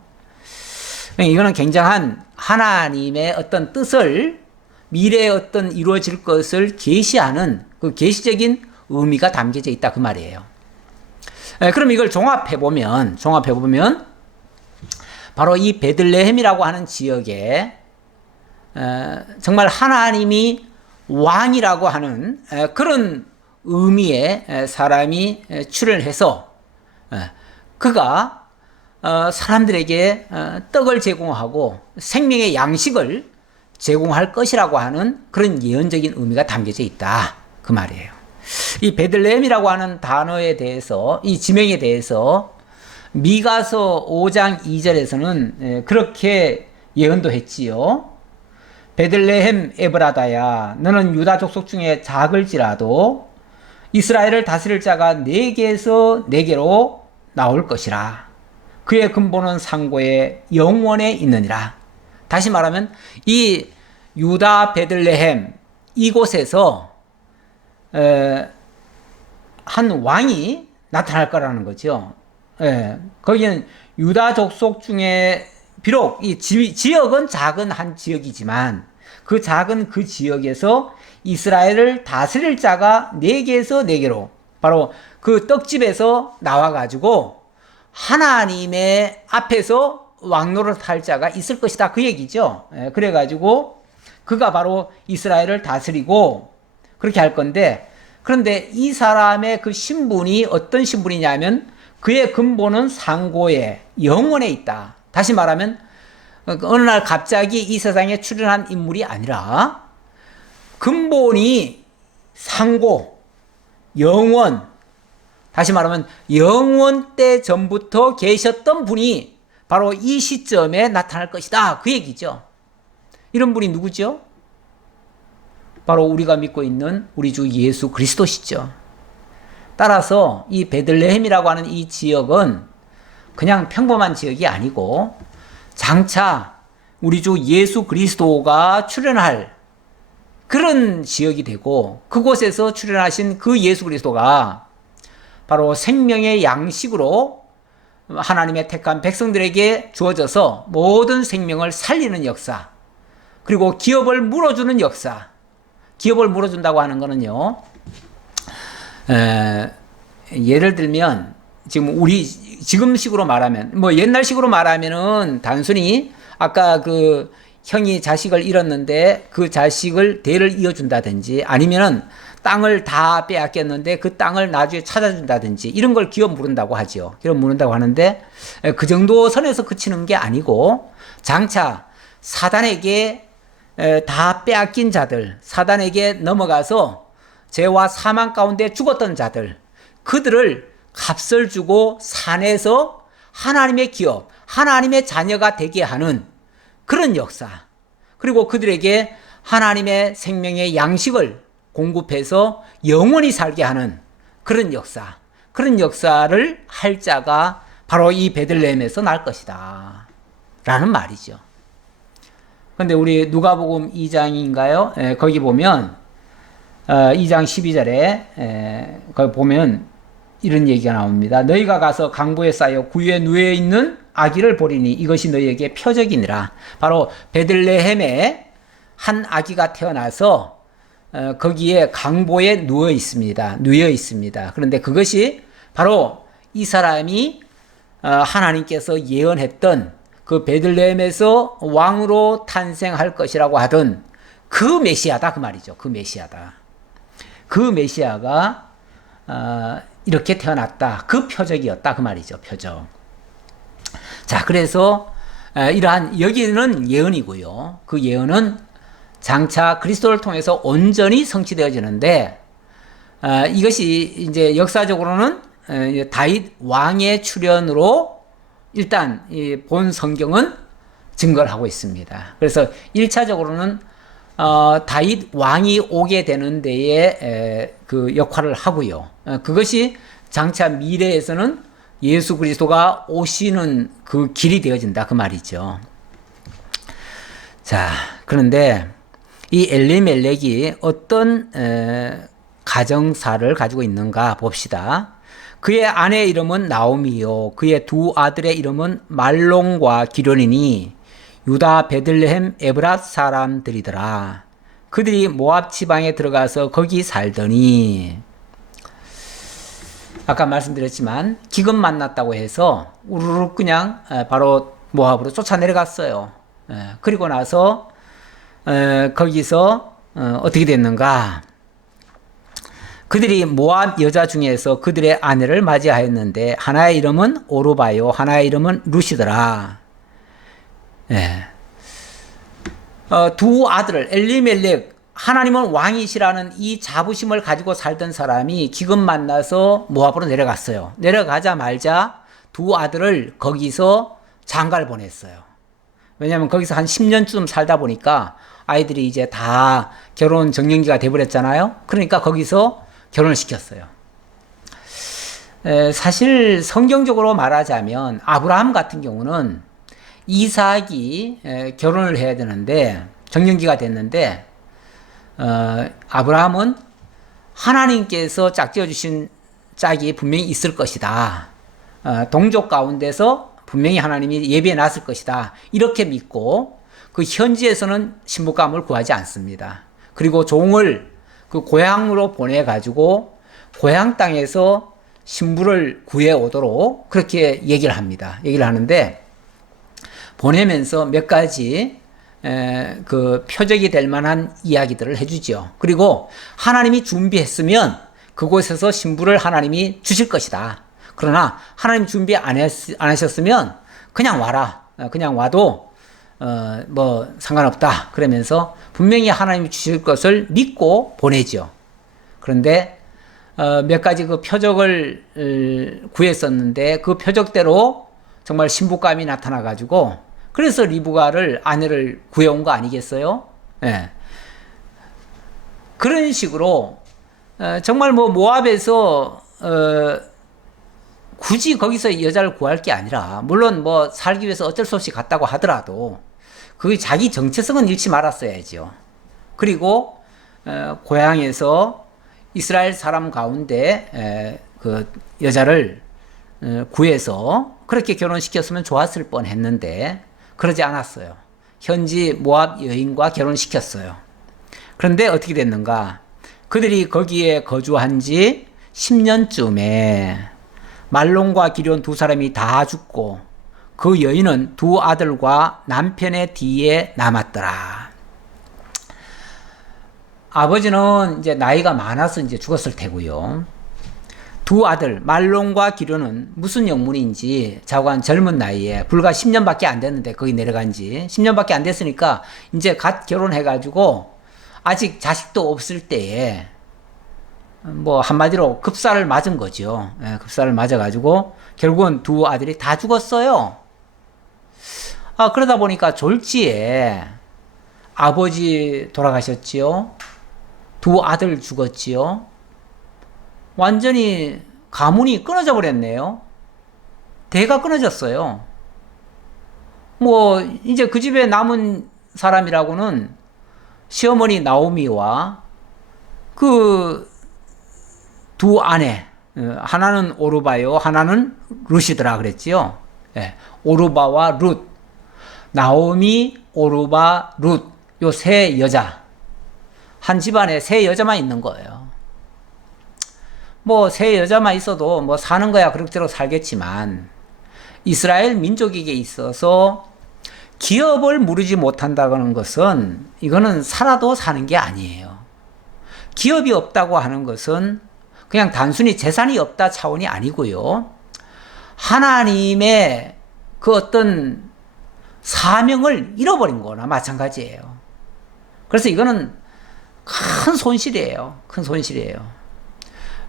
이거는 굉장한 하나님의 어떤 뜻을, 미래에 어떤 이루어질 것을 계시하는 그 계시적인 의미가 담겨져 있다, 그 말이에요. 그럼 이걸 종합해보면 바로 이 베들레헴이라고 하는 지역에 정말 하나님이 왕이라고 하는 그런 의미의 사람이 출현해서 그가 사람들에게 떡을 제공하고 생명의 양식을 제공할 것이라고 하는 그런 예언적인 의미가 담겨져 있다, 그 말이에요. 이 베들레헴이라고 하는 단어에 대해서, 이 지명에 대해서 미가서 5장 2절에서는 그렇게 예언도 했지요. 베들레헴 에브라다야, 너는 유다 족속 중에 작을지라도 이스라엘을 다스릴 자가 네게에서 네게로 나올 것이라. 그의 근본은 상고의 영원에 있느니라. 다시 말하면 이 유다 베들레헴 이곳에서 한 왕이 나타날 거라는 거죠. 거기는 유다 족속 중에 비록 이 지역은 작은 한 지역이지만 그 작은 그 지역에서 이스라엘을 다스릴 자가 네개에서 네개로, 바로 그 떡집에서 나와가지고 하나님의 앞에서 왕노릇 할 자가 있을 것이다, 그 얘기죠. 그래가지고 그가 바로 이스라엘을 다스리고 그렇게 할 건데, 그런데 이 사람의 그 신분이 어떤 신분이냐면 그의 근본은 상고에 영원에 있다. 다시 말하면 어느 날 갑자기 이 세상에 출현한 인물이 아니라 근본이 상고, 영원, 다시 말하면 영원 때 전부터 계셨던 분이 바로 이 시점에 나타날 것이다, 그 얘기죠. 이런 분이 누구죠? 바로 우리가 믿고 있는 우리 주 예수 그리스도시죠. 따라서 이 베들레헴이라고 하는 이 지역은 그냥 평범한 지역이 아니고 장차 우리 주 예수 그리스도가 출현할 그런 지역이 되고, 그곳에서 출현하신 그 예수 그리스도가 바로 생명의 양식으로 하나님의 택한 백성들에게 주어져서 모든 생명을 살리는 역사, 그리고 기업을 물어주는 역사. 기업을 물어준다고 하는 거는요, 예를 들면 지금식으로 말하면, 옛날식으로 말하면은 단순히 아까 그 형이 자식을 잃었는데 그 자식을 대를 이어준다든지, 아니면은 땅을 다 빼앗겼는데 그 땅을 나중에 찾아준다든지, 이런 걸 기업 물은다고 하죠. 기업 물은다고 하는데 그 정도 선에서 그치는 게 아니고 장차 사단에게 다 빼앗긴 자들, 사단에게 넘어가서 죄와 사망 가운데 죽었던 자들, 그들을 값을 주고 산에서 하나님의 기업, 하나님의 자녀가 되게 하는 그런 역사, 그리고 그들에게 하나님의 생명의 양식을 공급해서 영원히 살게 하는 그런 역사, 그런 역사를 할 자가 바로 이 베들레헴에서 날 것이다 라는 말이죠. 근데 우리 누가복음 2장인가요? 거기 보면 2장 12절에 거기 보면 이런 얘기가 나옵니다. 너희가 가서 강보에 쌓여 구유에 누워 있는 아기를 보리니 이것이 너희에게 표적이니라. 바로 베들레헴에 한 아기가 태어나서 거기에 강보에 누워 있습니다. 그런데 그것이 바로 이 사람이 하나님께서 예언했던 그 베들레헴에서 왕으로 탄생할 것이라고 하던 그 메시아다 그 말이죠. 그 메시아다. 그 메시아가 이렇게 태어났다. 그 표적이었다 그 말이죠. 표적. 자, 그래서 이러한 여기는 예언이고요. 그 예언은 장차 그리스도를 통해서 온전히 성취되어지는데 이것이 이제 역사적으로는 다윗 왕의 출현으로 일단 본 성경은 증거를 하고 있습니다. 그래서 1차적으로는 다윗 왕이 오게 되는 데에 그 역할을 하고요. 그것이 장차 미래에서는 예수 그리스도가 오시는 그 길이 되어진다 그 말이죠. 자, 그런데 이 엘리멜렉이 어떤 가정사를 가지고 있는가 봅시다. 그의 아내 이름은 나오미요, 그의 두 아들의 이름은 말론과 기련이니 유다 베들레헴 에브랏 사람들이더라. 그들이 모압 지방에 들어가서 거기 살더니, 아까 말씀드렸지만 기근 만났다고 해서 우르르 그냥 바로 모압으로 쫓아내려갔어요. 그리고 나서 거기서 어떻게 됐는가? 그들이 모압 여자 중에서 그들의 아내를 맞이하였는데 하나의 이름은 오르바요, 하나의 이름은 루시더라. 두 아들을 엘리멜렉, 하나님은 왕이시라는 이 자부심을 가지고 살던 사람이 기근 만나서 모압으로 내려갔어요. 내려가자마자 두 아들을 거기서 장가를 보냈어요. 왜냐하면 거기서 한 10년쯤 살다 보니까 아이들이 이제 다 결혼 정년기가 돼버렸잖아요. 그러니까 거기서 결혼을 시켰어요. 사실 성경적으로 말하자면 아브라함 같은 경우는 이삭이 결혼을 해야 되는데 정년기가 됐는데 아브라함은 하나님께서 짝지어 주신 짝이 분명히 있을 것이다. 동족 가운데서 분명히 하나님이 예비해 놨을 것이다. 이렇게 믿고 그 현지에서는 신부감을 구하지 않습니다. 그리고 종을 그 고향으로 보내가지고 고향 땅에서 신부를 구해 오도록 그렇게 얘기를 합니다. 얘기를 하는데 보내면서 몇 가지 그 표적이 될 만한 이야기들을 해주죠. 그리고 하나님이 준비했으면 그곳에서 신부를 하나님이 주실 것이다. 그러나 하나님 준비 안 하셨으면 그냥 와라. 그냥 와도 뭐 상관없다. 그러면서 분명히 하나님이 주실 것을 믿고 보내죠. 그런데 몇 가지 그 표적을 구했었는데 그 표적대로 정말 신부감이 나타나 가지고 그래서 리브가를 아내를 구해온 거 아니겠어요? 네. 그런 식으로 정말 뭐 모압에서 굳이 거기서 여자를 구할 게 아니라 물론 뭐 살기 위해서 어쩔 수 없이 갔다고 하더라도 그 자기 정체성은 잃지 말았어야죠. 그리고 고향에서 이스라엘 사람 가운데 그 여자를 구해서 그렇게 결혼시켰으면 좋았을 뻔했는데 그러지 않았어요. 현지 모압 여인과 결혼시켰어요. 그런데 어떻게 됐는가? 그들이 거기에 거주한 지 10년쯤에 말론과 기럨 두 사람이 다 죽고 그 여인은 두 아들과 남편의 뒤에 남았더라. 아버지는 이제 나이가 많아서 이제 죽었을 테고요. 두 아들 말론과 기럨은 무슨 영문인지 자관 젊은 나이에 불과 10년밖에 안 됐는데 거기 내려간 지 10년밖에 안 됐으니까 이제 갓 결혼해가지고 아직 자식도 없을 때에 뭐 한마디로 급사를 맞은 거죠. 급사를 맞아가지고 결국은 두 아들이 다 죽었어요. 그러다 보니까 졸지에 아버지 돌아가셨지요. 두 아들 죽었지요. 완전히 가문이 끊어져 버렸네요. 대가 끊어졌어요. 뭐 이제 그 집에 남은 사람이라고는 시어머니 나오미와 그 두 아내, 하나는 오르바요, 하나는 룻이더라 그랬지요. 네. 오르바와 룻, 나오미, 오르바, 룻, 요 세 여자, 한 집안에 세 여자만 있는 거예요. 뭐 세 여자만 있어도 뭐 사는 거야 그럭저럭 살겠지만 이스라엘 민족에게 있어서 기업을 무르지 못한다는 것은 이거는 살아도 사는 게 아니에요. 기업이 없다고 하는 것은 그냥 단순히 재산이 없다 차원이 아니고요. 하나님의 그 어떤 사명을 잃어버린 거나 마찬가지예요. 그래서 이거는 큰 손실이에요. 큰 손실이에요.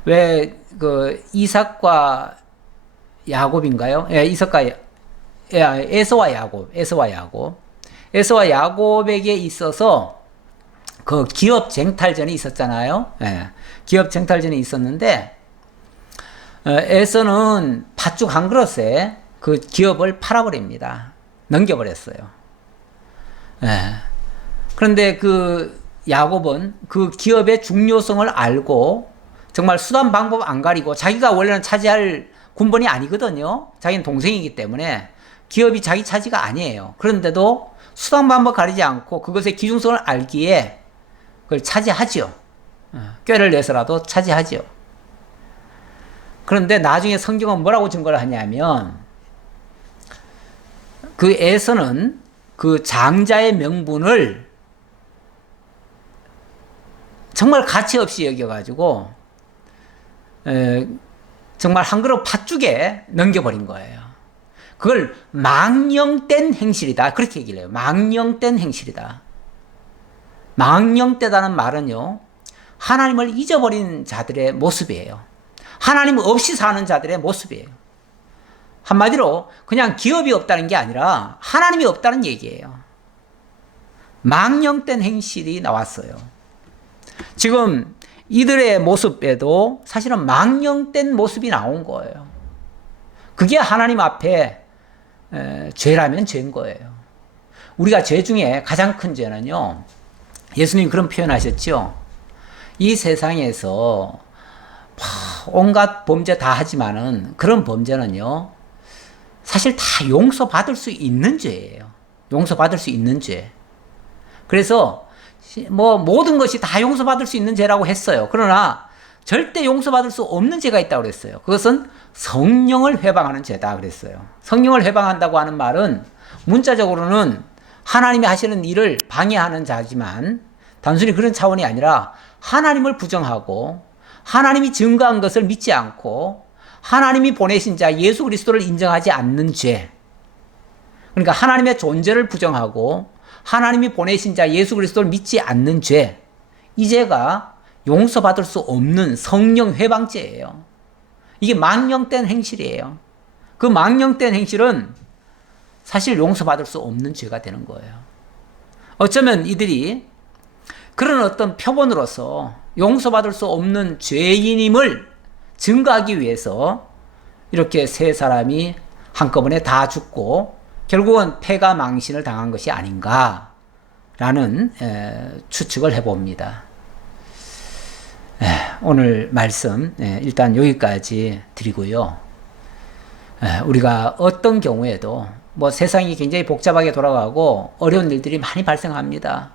왜 그 이삭과 야곱인가요? 예, 이삭과 에서와 야곱, 에서와 야곱에게 있어서 그 기업 쟁탈전이 있었잖아요. 예, 기업 쟁탈전이 있었는데 에서는 팥죽 한 그릇에 그 기업을 팔아버립니다. 넘겨버렸어요. 예. 그런데 그 야곱은 그 기업의 중요성을 알고 정말 수단 방법 안 가리고 자기가 원래는 차지할 군번이 아니거든요. 자기는 동생이기 때문에 기업이 자기 차지가 아니에요. 그런데도 수단 방법 가리지 않고 그것의 기중성을 알기에 그걸 차지하지요. 꾀를 내서라도 차지하지요. 그런데 나중에 성경은 뭐라고 증거를 하냐면 그 에서는 그 장자의 명분을 정말 가치 없이 여겨가지고 정말 한 그릇 팥죽에 넘겨버린 거예요. 그걸 망령된 행실이다. 그렇게 얘기를 해요. 망령된 행실이다. 망령되다는 말은요, 하나님을 잊어버린 자들의 모습이에요. 하나님 없이 사는 자들의 모습이에요. 한마디로 그냥 기업이 없다는 게 아니라 하나님이 없다는 얘기예요. 망령된 행실이 나왔어요. 지금 이들의 모습에도 사실은 망령된 모습이 나온 거예요. 그게 하나님 앞에 죄라면 죄인 거예요. 우리가 죄 중에 가장 큰 죄는요, 예수님이 그런 표현하셨죠. 이 세상에서 온갖 범죄 다 하지만은 그런 범죄는요, 사실 다 용서받을 수 있는 죄예요. 용서받을 수 있는 죄. 그래서 뭐 모든 것이 다 용서받을 수 있는 죄라고 했어요. 그러나 절대 용서받을 수 없는 죄가 있다고 그랬어요. 그것은 성령을 회방하는 죄다 그랬어요. 성령을 회방한다고 하는 말은 문자적으로는 하나님이 하시는 일을 방해하는 자지만 단순히 그런 차원이 아니라 하나님을 부정하고 하나님이 증거한 것을 믿지 않고 하나님이 보내신 자 예수 그리스도를 인정하지 않는 죄. 그러니까 하나님의 존재를 부정하고 하나님이 보내신 자 예수 그리스도를 믿지 않는 죄. 이 죄가 용서받을 수 없는 성령 회방죄예요. 이게 망령된 행실이에요. 그 망령된 행실은 사실 용서받을 수 없는 죄가 되는 거예요. 어쩌면 이들이 그런 어떤 표본으로서 용서받을 수 없는 죄인임을 증거하기 위해서 이렇게 세 사람이 한꺼번에 다 죽고 결국은 패가 망신을 당한 것이 아닌가라는 추측을 해봅니다. 오늘 말씀 일단 여기까지 드리고요. 우리가 어떤 경우에도 뭐 세상이 굉장히 복잡하게 돌아가고 어려운 일들이 많이 발생합니다.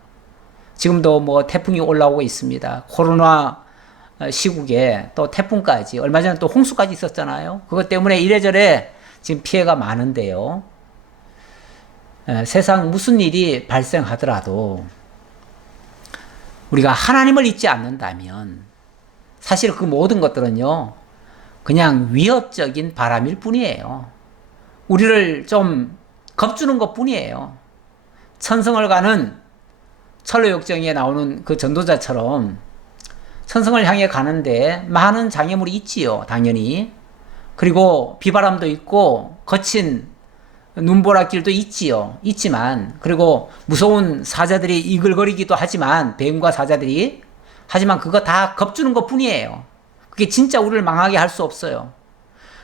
지금도 뭐 태풍이 올라오고 있습니다. 코로나 시국에 또 태풍까지, 얼마 전에 또 홍수까지 있었잖아요. 그것 때문에 이래저래 지금 피해가 많은데요. 세상 무슨 일이 발생하더라도 우리가 하나님을 잊지 않는다면 사실 그 모든 것들은요, 그냥 위협적인 바람일 뿐이에요. 우리를 좀 겁주는 것 뿐이에요. 천성을 가는 철로역정에 나오는 그 전도자처럼 천성을 향해 가는데 많은 장애물이 있지요, 당연히. 그리고 비바람도 있고 거친 눈보라길도 있지만, 그리고 무서운 사자들이 이글거리기도 하지만, 뱀과 사자들이. 하지만 그거 다 겁주는 것 뿐이에요. 그게 진짜 우리를 망하게 할 수 없어요.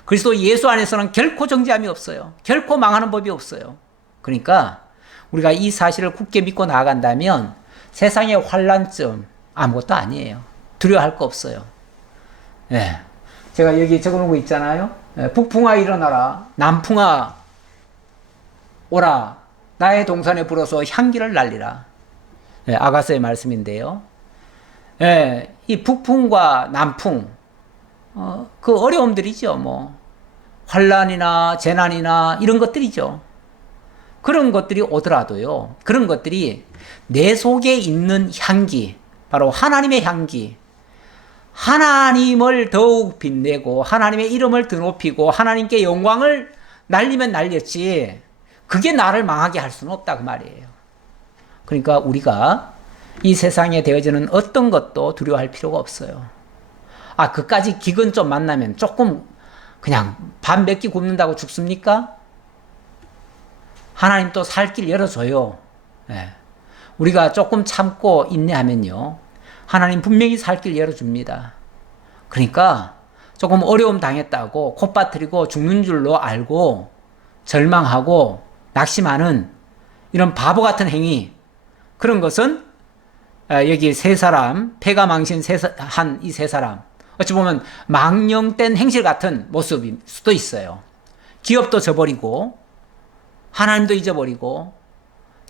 그리스도 예수 안에서는 결코 정죄함이 없어요. 결코 망하는 법이 없어요. 그러니까 우리가 이 사실을 굳게 믿고 나아간다면 세상의 환란점 아무것도 아니에요. 두려워할 거 없어요. 예. 제가 여기 적어놓은 거 있잖아요. 북풍아 일어나라. 남풍아 오라. 나의 동산에 불어서 향기를 날리라. 아가서의 말씀인데요. 이 북풍과 남풍, 그 어려움들이죠. 뭐 환란이나 재난이나 이런 것들이죠. 그런 것들이 오더라도요, 그런 것들이 내 속에 있는 향기, 바로 하나님의 향기, 하나님을 더욱 빛내고 하나님의 이름을 더 높이고 하나님께 영광을 날리면 날렸지, 그게 나를 망하게 할 수는 없다 그 말이에요. 그러니까 우리가 이 세상에 되어지는 어떤 것도 두려워할 필요가 없어요. 그까지 기근 좀 만나면 조금 그냥 밥 몇 끼 굶는다고 죽습니까? 하나님 또 살 길 열어줘요. 예. 우리가 조금 참고 인내하면요, 하나님 분명히 살 길 열어줍니다. 그러니까 조금 어려움 당했다고 콧바트리고 죽는 줄로 알고 절망하고 낙심하는 이런 바보 같은 행위, 그런 것은 여기 세 사람, 패가 망신한 이 세 사람, 어찌 보면 망령된 행실 같은 모습일 수도 있어요. 기업도 저버리고 하나님도 잊어버리고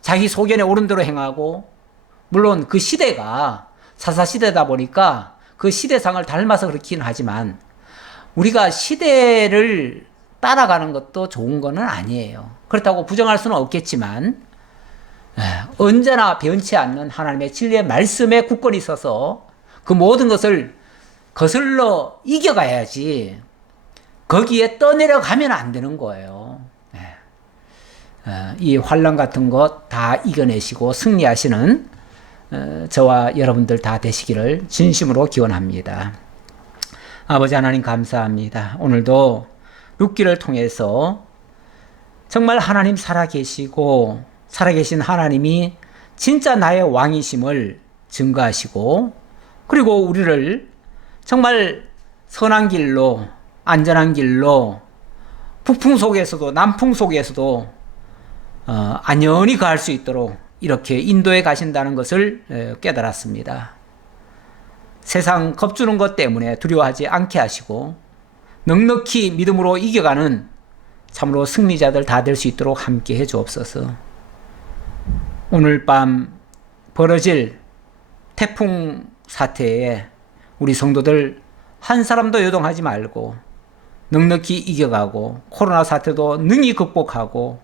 자기 소견에 오른 대로 행하고, 물론 그 시대가 사사시대다 보니까 그 시대상을 닮아서 그렇긴 하지만 우리가 시대를 따라가는 것도 좋은 건 아니에요. 그렇다고 부정할 수는 없겠지만 언제나 변치 않는 하나님의 진리의 말씀에 굳건히 서서 그 모든 것을 거슬러 이겨가야지, 거기에 떠내려가면 안 되는 거예요. 이 환난 같은 것 다 이겨내시고 승리하시는 저와 여러분들 다 되시기를 진심으로 기원합니다. 아버지 하나님 감사합니다. 오늘도 룻기를 통해서 정말 하나님 살아계시고 살아계신 하나님이 진짜 나의 왕이심을 증거하시고, 그리고 우리를 정말 선한 길로, 안전한 길로, 북풍 속에서도 남풍 속에서도 안연히 가할 수 있도록 이렇게 인도해 가신다는 것을 깨달았습니다. 세상 겁주는 것 때문에 두려워하지 않게 하시고 넉넉히 믿음으로 이겨가는 참으로 승리자들 다 될 수 있도록 함께 해 주옵소서. 오늘 밤 벌어질 태풍 사태에 우리 성도들 한 사람도 요동하지 말고 넉넉히 이겨가고 코로나 사태도 능히 극복하고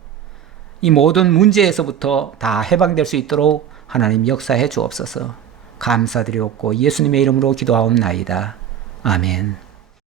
이 모든 문제에서부터 다 해방될 수 있도록 하나님 역사해 주옵소서. 감사드리옵고 예수님의 이름으로 기도하옵나이다. 아멘.